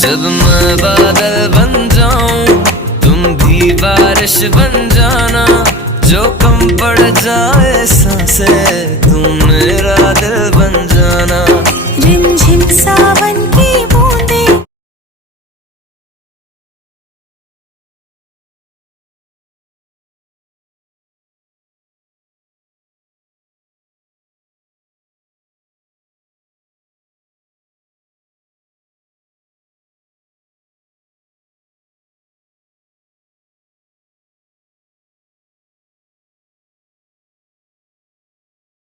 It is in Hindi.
जब मैं बादल बन जाऊं तुम भी बारिश बन जाना, जो कम पड़ जाए सांसें तुम